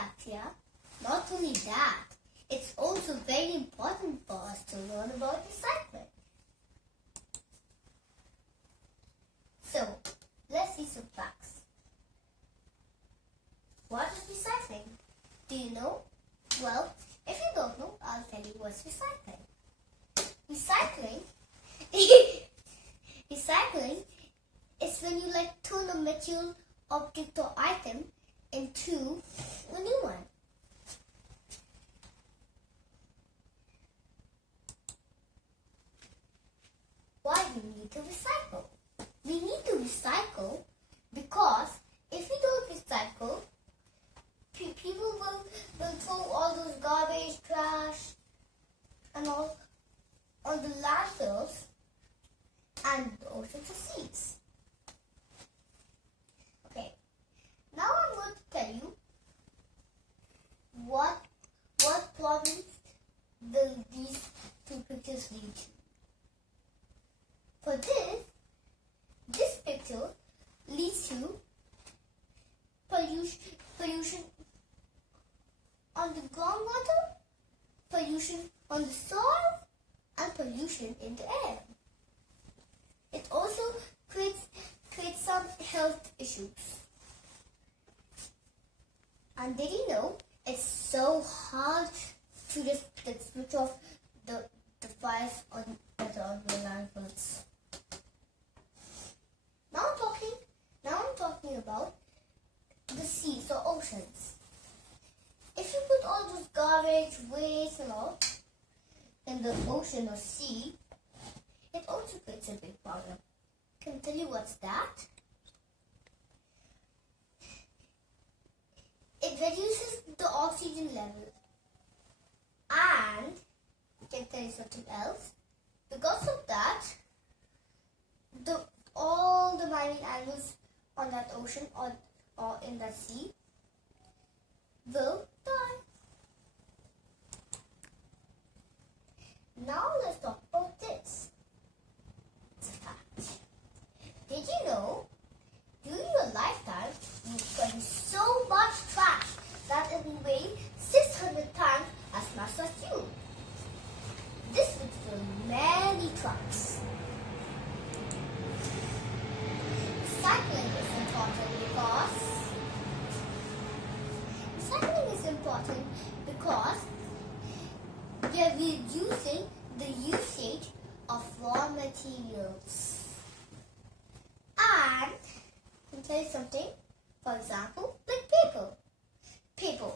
facts here. Not only that, it's also very important for us to learn about recycling. So, let's see some facts. What is recycling? Do you know? Well, if you don't know, I'll tell you what's recycling. Recycling is when you turn a material, object or item into a new one. Why do we need to recycle? We need to recycle because if we don't recycle, people will throw all those garbage, trash, and all on the landfills and the oceans and seas. Okay, now I'm going to tell you what problems will these two pictures lead to. For this picture leads to pollution on the groundwater, pollution on the soil, and pollution in the air. It also creates some health issues. And did you know it's so hard to just switch off the fires on the landfills? Now I'm talking about the seas or oceans. If you put all those garbage, waste and all in the ocean or sea, it also creates a big problem. Can I tell you what's that? It reduces the oxygen level. And can I tell you something else? Because of that, all the marine animals on that ocean or in that sea will die. Now let's talk about this. It's a fact. Did you know during your lifetime you produce so much trash that it will weigh 600 times as much as you? This would fill many trucks. Recycling is important because we are reducing the usage of raw materials. And I'll tell you something. For example, like paper.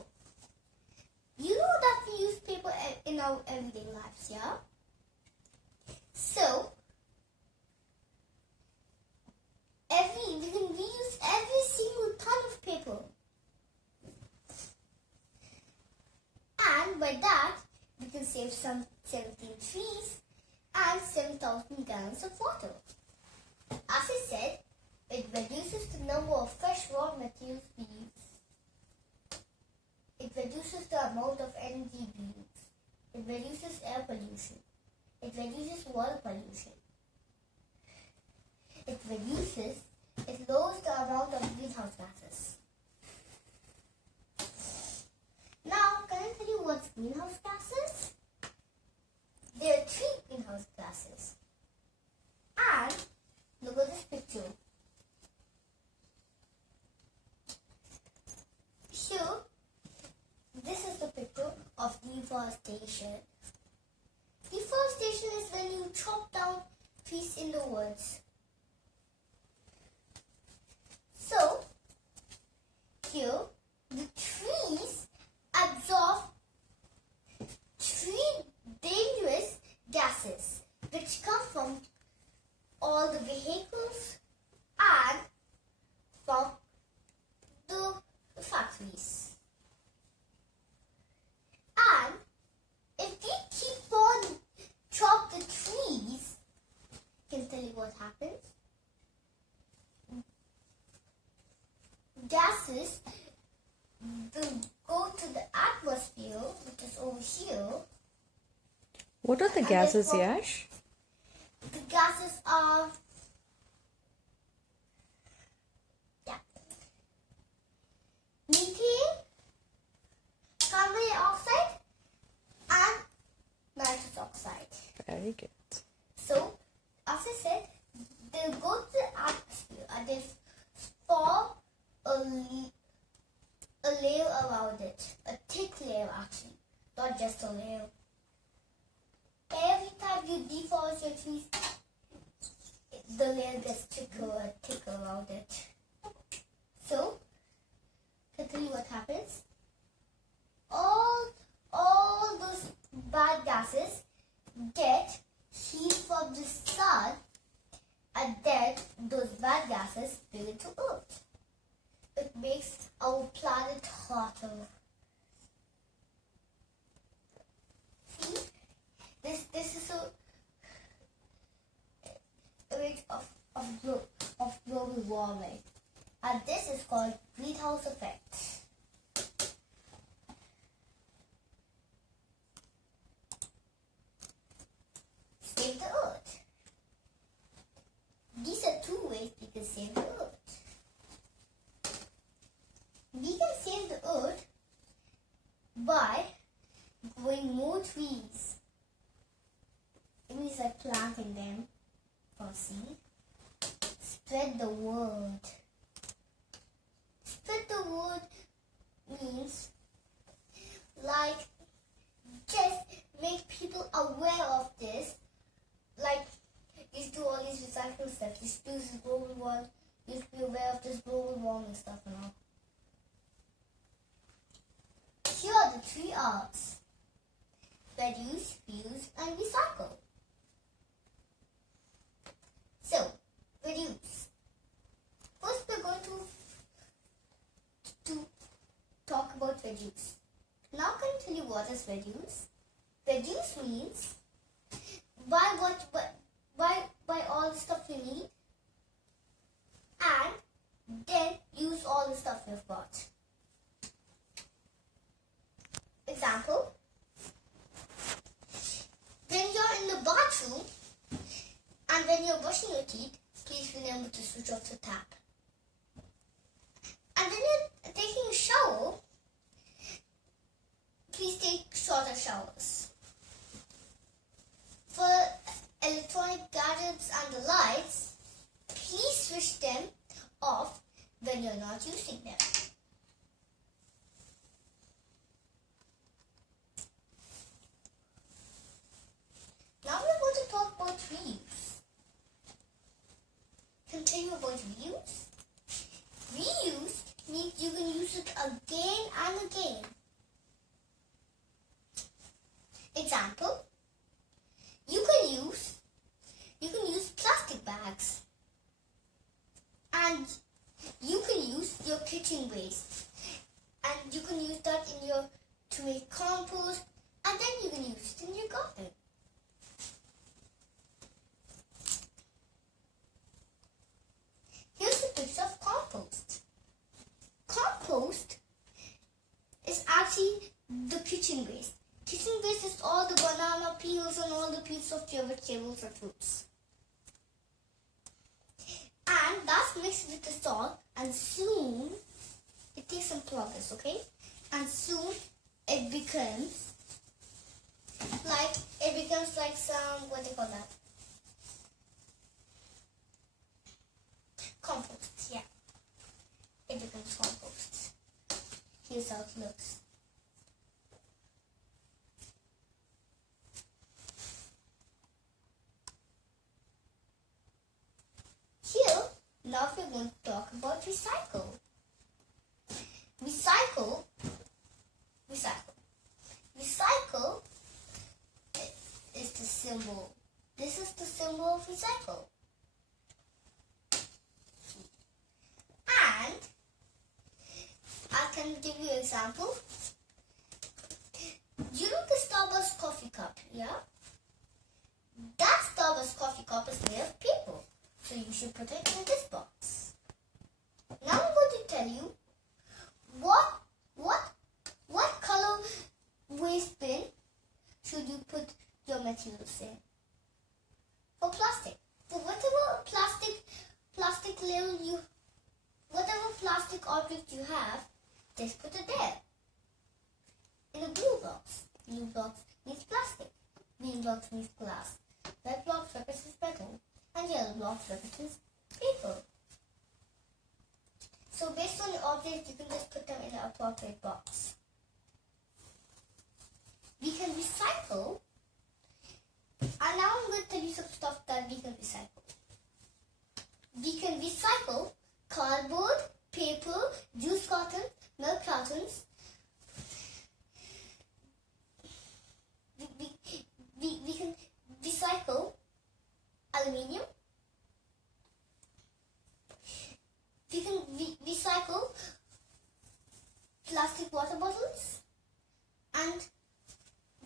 You know that we use paper in our everyday lives, yeah? So we use every single ton of paper. And by that, we can save some 17 trees and 7,000 gallons of water. As I said, it reduces the number of fresh raw materials we use. It reduces the amount of energy we use. It reduces air pollution. It reduces water pollution. It lowers the amount of greenhouse gases. Now, can I tell you what's greenhouse gases? There are 3 greenhouse gases. And look at this picture. Here, this is the picture of deforestation. Deforestation is when you chop down trees in the woods. So, here, the trees absorb 3 dangerous gases which come from all the vehicles and from the factories. And if we keep on chop the trees, I can tell you what happens. Gases will go to the atmosphere, which is over here. What are the gases, Yash? The gases are methane, Very good. So, as I said, they'll go to the atmosphere and they'll form a layer around it. A thick layer, actually. Not just a layer. Every time you deforest your trees, the layer gets thicker and thicker around it. So, to tell you what happens, all those bad gases get heat from the sun, and then those bad gases spill into Earth. It makes our planet hotter. See, this is a rate of global warming, and this is called greenhouse effect. Save the Earth. These are two ways we can save the Earth. We can save the Earth by growing more trees. It means like planting them from seed. Spread the word. Spread the word means like just make people aware of this. Like, you do all these recycling stuff. You do this global warming. You should be aware of this global warming stuff and all. Here are the 3 R's: reduce, reuse, and recycle. So, reduce. First, we're going to talk about reduce. Now, can I tell you what is reduce? Reduce means buy all the stuff you need and then use all the stuff you've got. Example, when you're in the bathroom and when you're brushing your teeth, please remember to switch off the tap. And when you're taking a shower, please take shorter showers. For electronic gadgets and the lights, please switch them off when you're not using them. Now we're going to talk about reuse. Continue about reuse. Reuse means you can use it again and again. Example, you can use plastic bags, and you can use your kitchen waste, and you can use that to make compost, and then you can use it in your garden. Here's a picture of compost. Compost is actually the kitchen waste. Kitchen waste is all the banana peels and all the peels of your vegetables and fruits. And that's mixed with the salt, and soon it takes some progress, okay? And soon it becomes like some, what do you call that? Compost, yeah. It becomes compost. Here's how it looks. Here, now we're going to talk about recycle. Recycle is the symbol. This is the symbol of recycle. And I can give you an example. You know the Starbucks coffee cup, yeah? That Starbucks coffee cup is made of paper. So you should put it in this box. Now I'm going to tell you what color waste bin should you put your materials in. For plastic. For whatever plastic object you have, just put it there. In a blue box. Blue box means plastic. Green box means glass. Red blocks represents metal and yellow blocks represents paper. So based on the objects, you can just put them in the appropriate box. We can recycle. And now I'm going to tell you some stuff that we can recycle. We can recycle cardboard, paper, juice cartons, milk cartons. We can recycle aluminium. We can recycle plastic water bottles and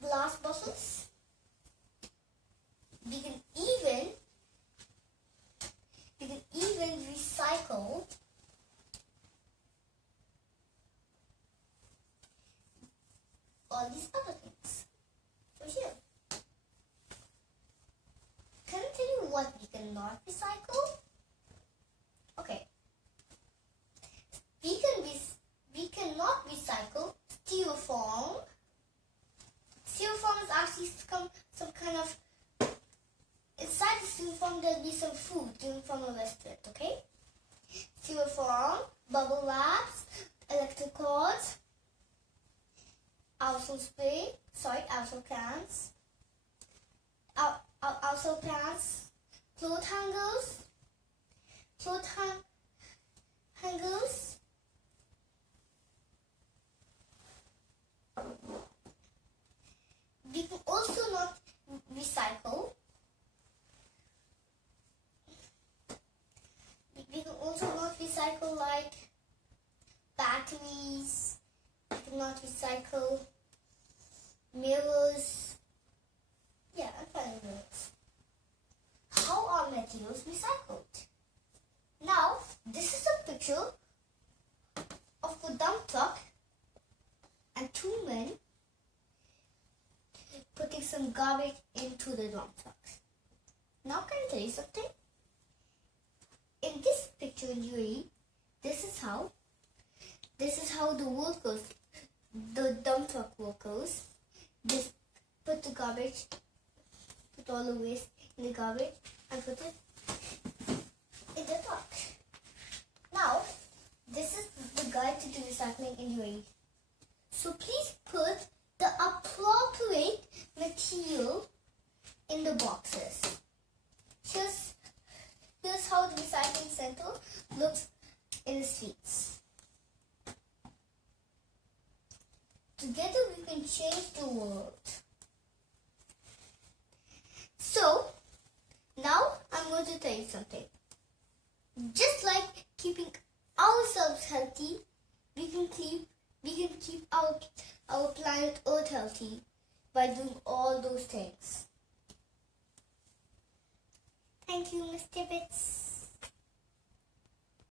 glass bottles. We can even recycle all these other things. So here, can I tell you what we cannot recycle? Okay, we cannot recycle styrofoam. Styrofoam is actually some kind of, inside the styrofoam there'll be some food given from a restaurant, okay? Styrofoam, bubble wraps, electric cords, aerosol spray, aerosol cans, aerosol pants, cloth hangers, hangers. We can also not recycle. We can also not recycle like batteries. We cannot recycle mirrors. Yeah, I'm finding mirrors. How are materials recycled? Now, this is a picture of a dump truck and two men putting some garbage into the dump truck. Now, can I tell you something? In this picture in UAE, this is how the workers, the dump truck workers, just put the garbage, put all the waste in the garbage and put it in the truck. Now, this is the guide to do recycling in UAE. So please put the appropriate material in the boxes. Here's how the recycling center looks in the streets. Together we can change the world. So, now I'm going to tell you something. Just like keeping ourselves healthy, we can keep our planet Earth healthy by doing all those things. Thank you, Mr. Bits.